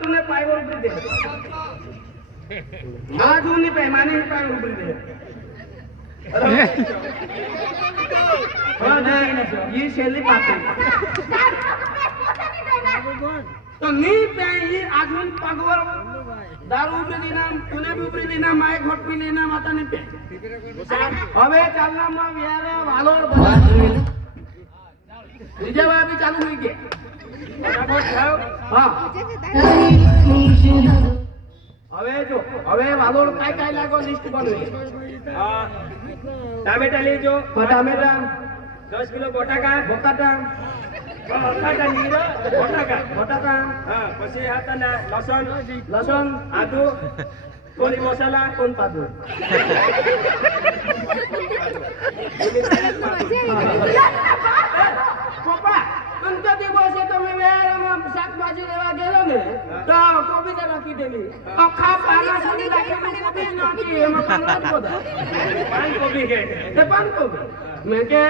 तूने पायवर ऊपर दे आज नहीं पैमाने ही पायवर ऊपर दे ये शैली बात है तो नहीं पे ये आजून पगवर दारू ऊपर देना तूने भी ऊपर देना माय घोट पी लेना माता ने पे अबे चलना मां यार वालोर विजय भाई चालू हुई के हां હવે વાલોડ काय लागो लिस्ट बनवे टामेटा लेजो टामेटा 10 किलो बटाका नीरा बटाका हां પછી હાતાના લસણ આદુ कोणी मसाला कोण पादू पप्पा तुमच्या दिवसे तुम्ही वेळेला शाकभाजी लेवा गेलो ने तर कोबी जरा किदेली अख्खा पाला सुनी लागे कोबी नकी एमा पानवात बोदा पान कोबी के ते पान कोबी मैं के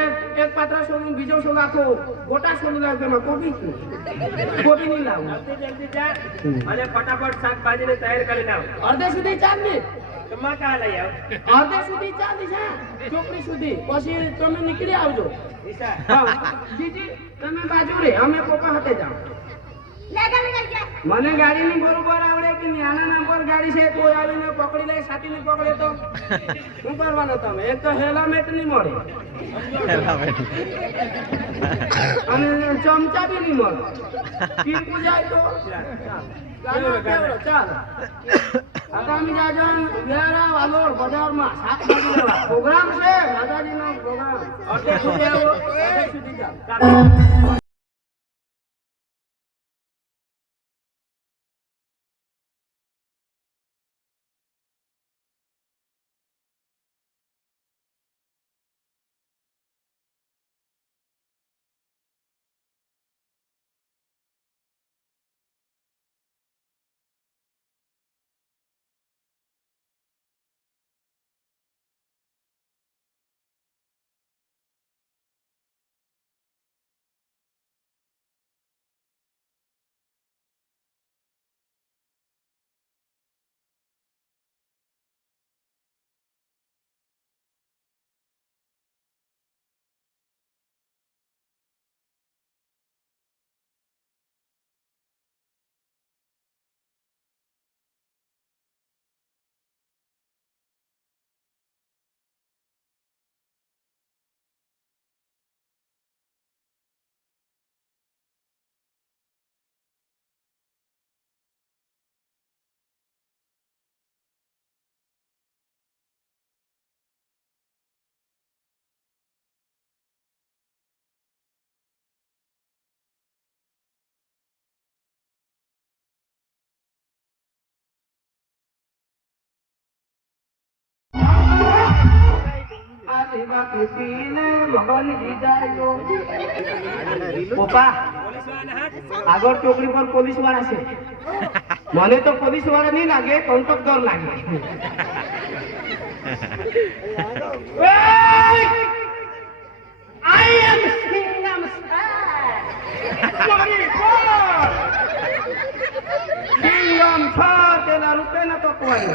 एक पात्रा सोनू बीजो सोला को गोटा सोनू लागे में कोबी नहीं लाऊ जल्दी जा અને फटाफट શાકભાજી ને તૈયાર કરી લાવ અડધે સુધી ચાલની તમા કા લઈ આવ અડધે સુધી ચાલી છે ચોકડી સુધી પછી તમે નીકળી આવજો ઈશા હા જીજી તમે બાજુ રે અમે પપ્પા હાથે જાવ મને ગાડી ની બરોબર આવડે કે નાના નંબર ગાડી છે કોઈ આવીને પકડી લે સાથી ને પકડે તો શું કરવાનો તમે એક તો હેલ્મેટ ની મળે અને ચમચા બી ની મળે કી જાય તો ચાલ આગામી જાજન વેરા વાલોડ બજારમાં શાકભાજી લેવા પ્રોગ્રામ છે દાદાજીનો પ્રોગ્રામ અડધે સુધી આવો અડધે સુધી જાવ पप्पा આગળ ચોકડી પર પોલીસ વાળા છે મને તો પોલીસ વાળા નહીં લાગે કોન્ટ્રાક્ટર લાગે I am Singham Singham તેના રૂપે ન તો કોઈ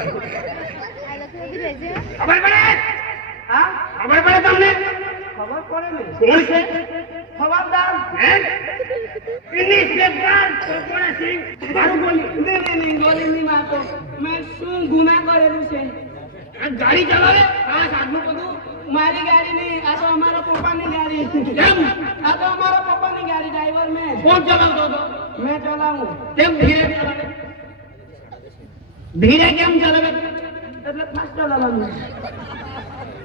ખબર પડે હા ખબર પડે તમને ખબર પડે ને કોણ છે ખબરદાર ઇન્સ્પેક્ટર કોણ સિંહ મારું બોલી નહીં ગોલી માં તો મેં શું ગુના કરેલું છે આ ગાડી ચલાવે આ સાધનું બધું મારી ગાડી નહીં આ તો અમારા પપ્પાની ગાડી કેમ આ તો અમારા પપ્પાની ગાડી ડ્રાઈવર મેં કોણ ચલાવતો હતો મેં ચલાવું કેમ ધીરે કેમ ચલાવે એટલે ફાસ્ટ ચલાવવાનું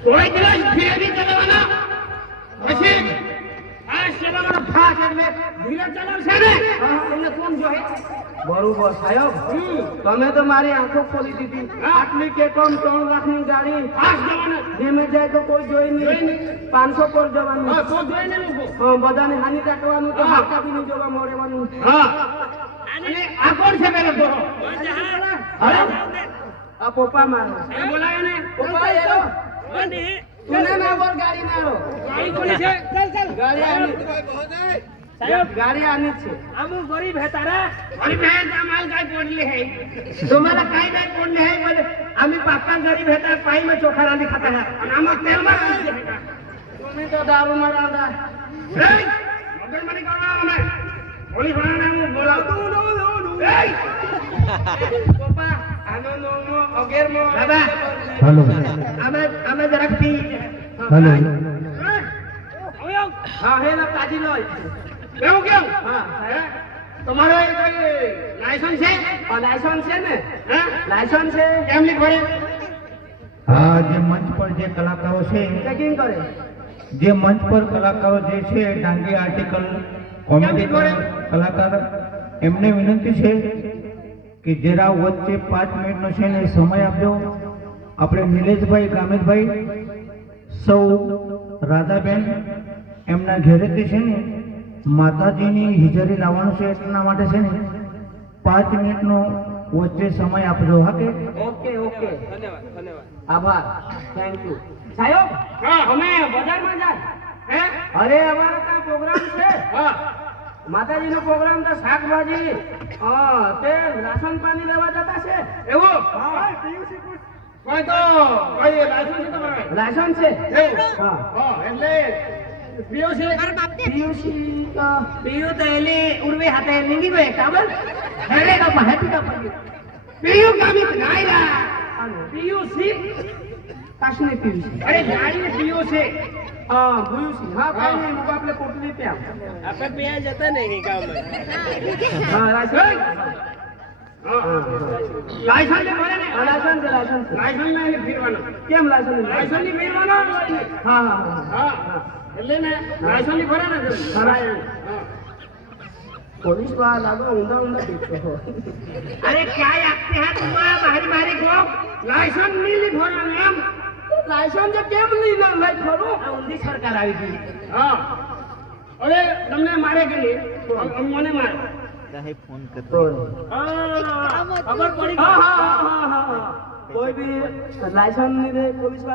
કોઈ દિવસ ધીરે ચલાવવાના પછી આ ચલાવવાનો ફાસ્ટ એટલે ધીરે ચલાવશે ને તમને કોણ જોહે બરોબર સાહેબ તમે તો મારી આંખો ખોલી દીધી આટલી કે કમ 3 લાખની ગાડી ફાસ્ટ જવાના ધીમે જાય તો કોઈ જોઈ નહીં 500 પર જવાનું હા તો જોઈને લોકો બધાને હાનિ કાટવાનું તો માતા બી નહીં જોવા મળવાનું હા અને આ કોણ છે મેરે તો અરે આ પપ્પા મારો એ બોલાય ને પપ્પા એરો અને તુને ના બોલ ગાડી ના રો ગાડી કોની છે ચાલ ગાડી આની સાહેબ ગાડી આની છે આમુ ગરીબ હે તારા ગરીબ હે માલ કાઈ કોની है तुम्हाला काय नाही कोण लिहाय पण आम्ही पाका गरीब होता पायी में चोखा रांधी खाता है आणि आम्हाला तेल मार तुम्ही तो दारू मारा मगर मनी करना हमें बोली बनाना हम बोला पप्पा आनो नो अगेर मो बाबा हेलो અમે જરાક પી हेलो હા હેલા તાજી લોય કેવું કેવું હા તમારો એ કોઈ લાયસન્સ છે લાયસન્સ છે ને હે લાયસન્સ છે કેમ ની ભરે હા જે મંચ પર જે કલાકારો છે ચેકિંગ કરે જે મંચ પર કલાકારો જે છે ડાંગી આર્ટિકલ કોમેડી કલાકાર એમને વિનંતી છે કે જરા વચ્ચે 5 મિનિટનો છે ને સમય આપજો આપણે નિલેશભાઈ ગામેશભાઈ સૌ રાધાબેન એમના ઘરેથી છે ને માતાજીની હાજરી લાવવાનું છે એટલા માટે છે ને 5 મિનિટનો વચ્ચે સમય આપજો હા કે ઓકે ઓકે ધન્યવાદ આભાર થેન્ક યુ સાહેબ હા અમે બજારમાં જા હે અરે અમારા ત્યાં પ્રોગ્રામ છે હા માતાજીનો પ્રોગ્રામ તો શાકભાજી હા તે રાશન પાણી લેવા જતા છે એવું હા પીયુસી કોઈ તો કોઈ લાયસન્સ છે તમારે લાયસન્સ છે હા હા એટલે પીયુસી પીયુ તો એલી ઉર્વે હાથે લીંગી ગયે કાબર હેડે કા માહિતી કા પડી પીયુ કામિત નાયરા પીયુસી કાશને પીયુસી અરે ગાડી ને પીયુસી હા પીયુસી હા કાઈ નહીં મુકો આપણે કોટલી पे આપણે પીયા જતા નહીં ગામ માં હા લાયસન્સ લાયસન્સ ને ભરે ને લાયસન્સ લાયસન્સ ને ફેરવાનો કેમ લાયસન્સ ની ફેરવાનો હા હા હા એટલે ને લાયસન્સ ની ભરે ને ભરાય पुलिस वाला लागू ऊंधा ऊंधा देखते हो अरे क्या आखते हैं तुम बाहरी बाहरी को लाइसेंस नहीं ली भरा नाम लाइसेंस जब केम ली ना मैं भरो ऊंधी सरकार આવી ગઈ હા અરે તમને મારે કે નહીં મને મારે ચાહે ફોન કરતો ખબર પડી હા હા હા હા કોઈ भी लाइसेंस नहीं दे पुलिस वाला